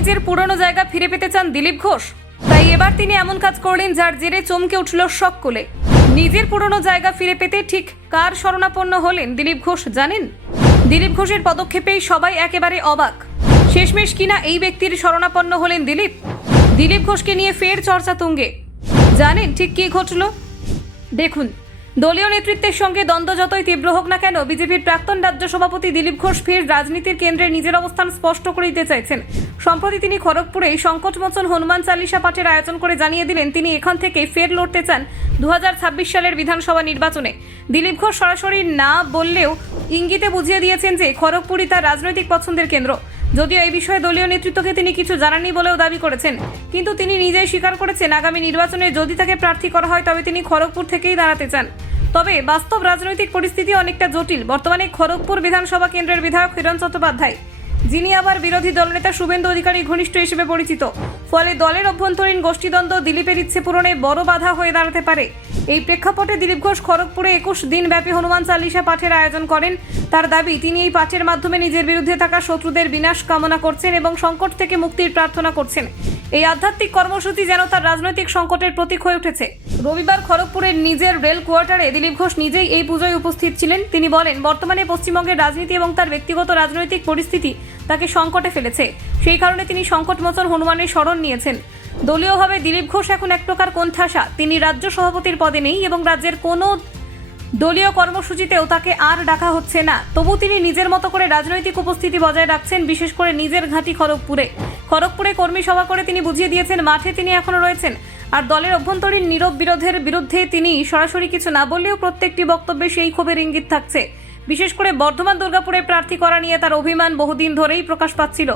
নিজের পুরনো জায়গা ফিরে পেতে চান দিলীপ ঘোষ। তাই এবার তিনি এমন কাজ করলেন যার জেরে চমকে উঠল সকলে। নিজের পুরনো জায়গা ফিরে পেতে ঠিক কার শরণাপন্ন হলেন দিলীপ ঘোষ জানেন? দিলীপ ঘোষের পদক্ষেপেই সবাই একেবারে অবাক। শেষমেশ কিনা এই ব্যক্তির শরণাপন্ন হলেন দিলীপ। দিলীপ ঘোষকে নিয়ে ফের চর্চা তুঙ্গে। জানেন ঠিক কী ঘটল? দেখুন, দলীয় নেতৃত্বের সঙ্গে দ্বন্দ্ব যতই তীব্র হোক না কেন, বিজেপির প্রাক্তন রাজ্য সভাপতি দিলীপ ঘোষ ফের রাজনীতির কেন্দ্রে নিজের অবস্থান স্পষ্ট করে দিতে চাইছেন। সম্প্রতি তিনি খড়গপুরে সংকটমোচন হনুমান চালিসা পাঠের আয়োজন করে জানিয়ে দিলেন তিনি এখান থেকে ফের লড়তে চান 2026 সালের বিধানসভা নির্বাচনে। দিলীপ ঘোষ সরাসরি না বললেও ইঙ্গিতে বুঝিয়ে দিয়েছেন যে খড়গপুরই তার রাজনৈতিক পছন্দের কেন্দ্র। যদিও এই বিষয়ে দলীয় নেতৃত্বকে তিনি কিছু জানাননি বলেও দাবি করেছেন, কিন্তু তিনি নিজেই স্বীকার করেছেন আগামী নির্বাচনে যদি তাকে প্রার্থী করা হয় তবে তিনি খড়গপুর থেকেই দাঁড়াতে চান। তবে বাস্তব রাজনৈতিক পরিস্থিতি অনেকটা জটিল। বর্তমানে খড়গপুর বিধানসভা কেন্দ্রের বিধায়ক হিরণ চট্টোপাধ্যায়, যিনি আবার বিরোধী দলনেতা শুভেন্দু অধিকারীর ঘনিষ্ঠ হিসেবে পরিচিত। ফলে দলের অভ্যন্তরীণ গোষ্ঠীদ্বন্দ্ব দিলীপের ইচ্ছে পূরণে বড় বাধা হয়ে দাঁড়াতে পারে। এই প্রেক্ষাপটে দিলীপ ঘোষ খড়গপুরে 21 দিনব্যাপী হনুমান চালিসা পাঠের আয়োজন করেন। তার দাবি, তিনি এই পাঠের মাধ্যমে নিজের বিরুদ্ধে থাকা শত্রুদের বিনাশ কামনা করছেন এবং সংকট থেকে মুক্তির প্রার্থনা করছেন। এই আধ্যাত্মিক কর্মসূচি যেন তার রাজনৈতিক সংকটের প্রতীক হয়ে উঠেছে। রবিবার খড়গপুরের নিজের রেল কোয়ার্টারে দিলীপ ঘোষ নিজেই এই পুজোয় উপস্থিত ছিলেন। তিনি বলেন, বর্তমানে পশ্চিমবঙ্গের রাজনীতি এবং তার ব্যক্তিগত রাজনৈতিক পরিস্থিতি তাকে সংকটে ফেলেছে। সেই কারণে তিনি সংকটমোচন হনুমানের শরণ নিয়েছেন। দলীয়ভাবে দিলীপ ঘোষ এখন এক প্রকার কোণঠাসা। তিনি রাজ্য সভাপতির পদে নেই এবং রাজ্যের কোনো দলীয় কর্মসূচিতেও তাকে আর ডাকা হচ্ছে না। তবু তিনি নিজের মতো করে রাজনৈতিক উপস্থিতি বজায় রাখছেন, বিশেষ করে নিজের ঘাঁটি খড়গপুরে কর্মী সভা করে তিনি বুঝিয়ে দিয়েছেন মাঠে তিনি এখনও রয়েছেন। আর দলের অভ্যন্তরীণ নীরব বিরোধের বিরুদ্ধে তিনি সরাসরি কিছু না বললেও প্রত্যেকটি বক্তব্যে সেই ক্ষোভের ইঙ্গিত থাকছে। বিশেষ করে বর্ধমান দুর্গাপুরে প্রার্থী করা নিয়ে তার অভিমান বহুদিন ধরেই প্রকাশ পাচ্ছিল।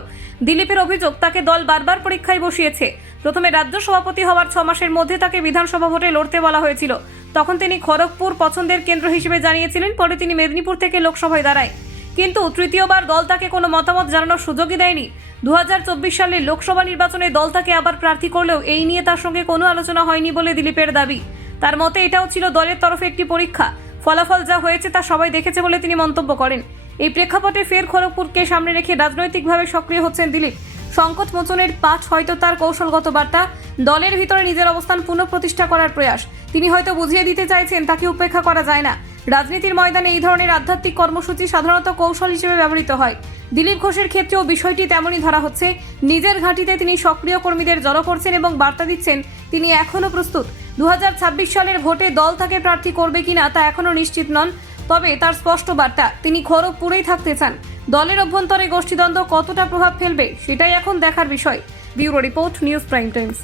দিলীপের অভিযোগ, তাকে দল বারবার পরীক্ষায় বসিয়েছে। প্রথমে রাজ্য সভাপতি হওয়ার 6 মাসের মধ্যে তাকে বিধানসভা ভোটে লড়তে বলা হয়েছিল। তখন তিনি খড়গপুর পছন্দের কেন্দ্র হিসেবে জানিয়েছিলেন। পরে তিনি মেদিনীপুর থেকে লোকসভায় দাঁড়ায়, কিন্তু তৃতীয়বার দল তাকে কোনো মতামত জানানোর সুযোগই দেয়নি। 2024 সালের লোকসভা নির্বাচনে দল তাকে আবার প্রার্থী করলেও এই নিয়ে তার সঙ্গে কোনো আলোচনা হয়নি বলে দিলীপের দাবি। তার মতে এটাও ছিল দলের তরফে একটি পরীক্ষা। ফলাফল যা হয়েছে তা সবাই দেখেছে বলে তিনি মন্তব্য করেন। এই প্রেক্ষাপটে ফের খড়গপুরকে সামনে রেখে রাজনৈতিকভাবে সক্রিয় হচ্ছেন দিলীপ। সংকট মোচনের পাঠ হয়তো তার কৌশলগত বার্তা, দলের ভিতরে নিজের অবস্থান পুনঃপ্রতিষ্ঠা করার প্রয়াস। তিনি হয়তো বুঝিয়ে দিতে চাইছেন তাকে উপেক্ষা করা যায় না। রাজনীতির ময়দানে এই ধরনের আধ্যাত্মিক কর্মসূচি সাধারণত কৌশল হিসেবে ব্যবহৃত হয়। দিলীপ ঘোষের ক্ষেত্রেও বিষয়টি তেমনই ধরা হচ্ছে। নিজের ঘাঁটিতে তিনি সক্রিয় কর্মীদের জড়ো করছেন এবং বার্তা দিচ্ছেন তিনি এখনও প্রস্তুত। 2026 সালের ভোটে দল তাকে প্রার্থী করবে কিনা তা এখনও নিশ্চিত নন। তবে তার স্পষ্ট বার্তা, তিনি খড়গপুরেই থাকতে চান। দলের অভ্যন্তরে গোষ্ঠীদ্বন্দ্ব কতটা প্রভাব ফেলবে সেটাই এখন দেখার বিষয়। Bureau report, news prime Times.